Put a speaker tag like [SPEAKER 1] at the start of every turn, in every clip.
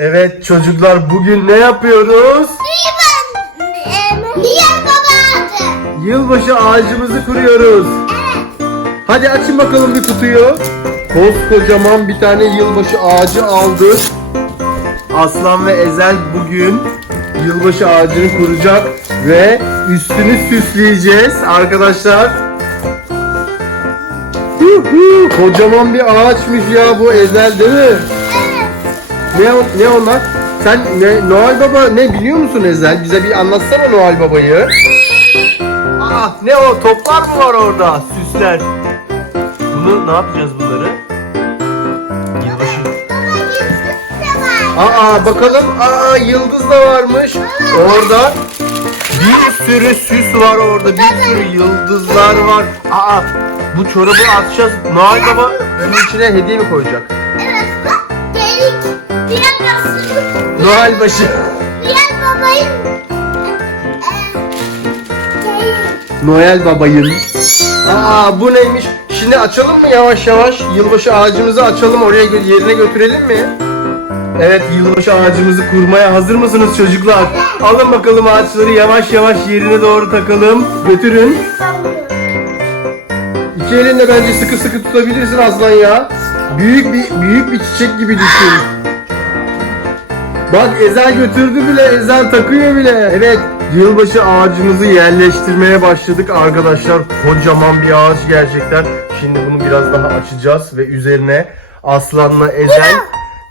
[SPEAKER 1] Evet çocuklar bugün ne yapıyoruz?
[SPEAKER 2] Niye baba adı?
[SPEAKER 1] Yılbaşı ağacımızı kuruyoruz. Hadi açın bakalım bir kutuyu. Koskocaman bir tane yılbaşı ağacı aldık. Aslan ve Ezel bugün yılbaşı ağacını kuracak ve üstünü süsleyeceğiz arkadaşlar. Hu hu, Kocaman bir ağaçmış ya bu Ezel değil mi? Ne o- ne onlar? Sen ne Noel Baba ne biliyor musun Ezel? Bize bir anlatsana Noel Baba'yı. Aa ne o toplar mı var orada? Süsler. Bunu ne yapacağız bunları? Yılbaşı.
[SPEAKER 2] Baba yıldız da var.
[SPEAKER 1] Aa bakalım. Aa yıldız da varmış. Orada bir sürü süs var orada. Bir sürü yıldızlar var. Aa bu çorabı atacağız. Noel Baba bunun içine hediye mi koyacak? Noel başı.
[SPEAKER 2] Eee. Değil.
[SPEAKER 1] Noel babayın. Aa bu neymiş? Şimdi açalım mı yavaş yavaş? Yılbaşı ağacımızı açalım oraya yerine götürelim mi? Evet yılbaşı ağacımızı kurmaya hazır mısınız çocuklar? Alın bakalım ağaçları yavaş yavaş yerine doğru takalım. Götürün. İki elinle bence sıkı sıkı tutabilirsin aslan ya. Büyük bir büyük bir çiçek gibi düşün. Bak Ezel götürdü bile, Ezel takıyor bile. Evet, yılbaşı ağacımızı yerleştirmeye başladık arkadaşlar. Kocaman bir ağaç gerçekten. Şimdi bunu biraz daha açacağız ve üzerine Aslan'la Ezel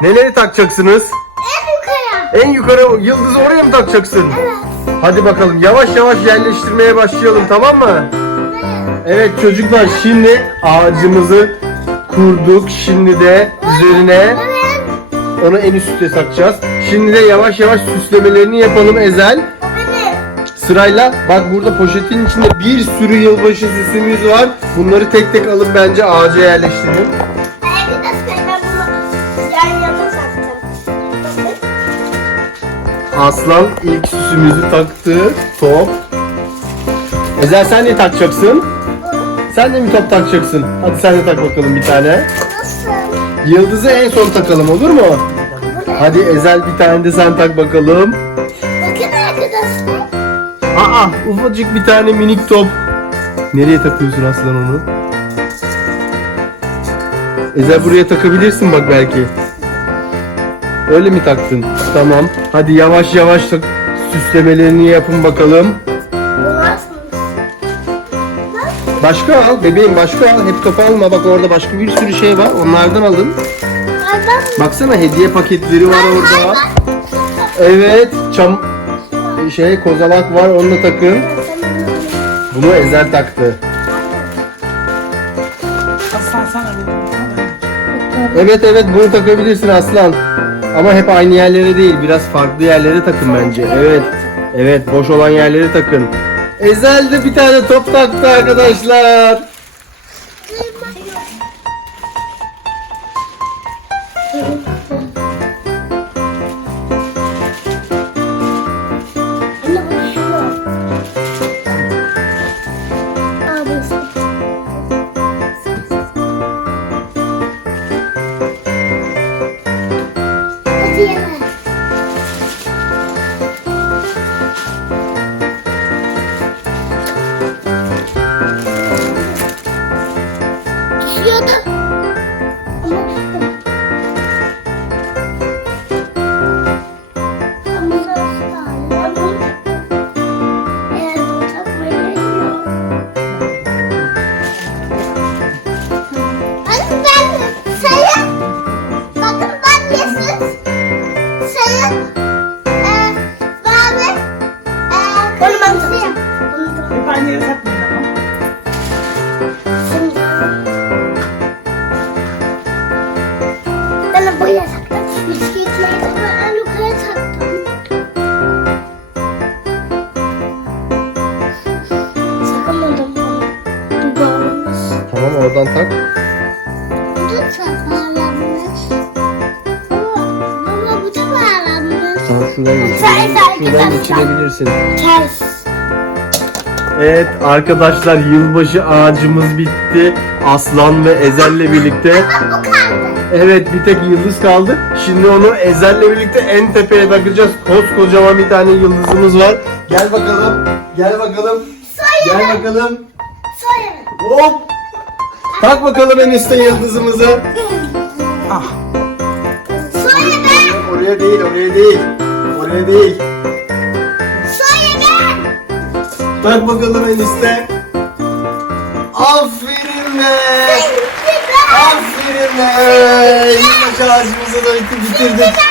[SPEAKER 1] neleri takacaksınız?
[SPEAKER 2] En yukarı.
[SPEAKER 1] En yukarı yıldızı oraya mı takacaksın?
[SPEAKER 2] Evet.
[SPEAKER 1] Hadi bakalım yavaş yavaş yerleştirmeye başlayalım tamam mı? Evet çocuklar şimdi ağacımızı kurduk. Şimdi de üzerine. Onu en üstte takacağız. Şimdi de yavaş yavaş süslemelerini yapalım Ezel. Sırayla bak burada poşetin içinde bir sürü yılbaşı süsümüz var. Bunları tek tek alıp bence ağaca yerleştirelim. Aslan ilk süsümüzü taktı. Top. Ezel sen ne takacaksın? Sen de mi top takacaksın? Hadi sen de tak bakalım bir tane.
[SPEAKER 2] Nasıl?
[SPEAKER 1] Yıldızı en son takalım olur mu? Hadi Ezel bir tane de sen tak bakalım.
[SPEAKER 2] Bakın arkadaşlar.
[SPEAKER 1] Aa ufacık bir tane minik top. Nereye takıyorsun aslan onu? Ezel buraya takabilirsin bak belki. Öyle mi taktın? Tamam. Hadi yavaş yavaş tak. Süslemelerini yapın bakalım. Başka al bebeğim başka al. Hep topu alma bak orada başka bir sürü şey var. Onlardan alın.
[SPEAKER 2] Adam.
[SPEAKER 1] Baksana hediye paketleri var orada. Evet çam şey kozalak var onu da takın. Bunu Ezel taktı.
[SPEAKER 3] Aslan sana.
[SPEAKER 1] Evet evet bunu takabilirsin aslan. Ama hep aynı yerlere değil biraz farklı yerlere takın bence. Evet. Evet boş olan yerlere takın. Ezel de bir tane top taktı arkadaşlar.
[SPEAKER 2] Anne Ama. Ben buraya taktım. Bisikletleri de ben yukarı taktım. Sakamadım bağlamış.
[SPEAKER 1] Tamam oradan tak.
[SPEAKER 2] Bu da bağlanmış. Baba, baba bu da bağlanmış.
[SPEAKER 1] Tamam şuradan
[SPEAKER 2] Sen de
[SPEAKER 1] geçirebilirsin. Şuradan geçirebilirsin.
[SPEAKER 2] Ters.
[SPEAKER 1] Evet arkadaşlar yılbaşı ağacımız bitti. Aslan ve Ezel'le birlikte
[SPEAKER 2] Bu kaldı.
[SPEAKER 1] Evet bir tek yıldız kaldı. Şimdi onu Ezel'le birlikte en tepeye takacağız. Koskocaman bir tane yıldızımız var. Gel bakalım. Gel bakalım. Gel bakalım.
[SPEAKER 2] Soyalım.
[SPEAKER 1] Hop. Tak bakalım en üstte yıldızımızı.
[SPEAKER 3] Ah.
[SPEAKER 2] Soyalım.
[SPEAKER 1] Oraya değil, oraya değil. Oraya değil. Tak bakalım en üstte. Aferin be. Aferin be. Yılbaşı ağacımızı da bitirdik.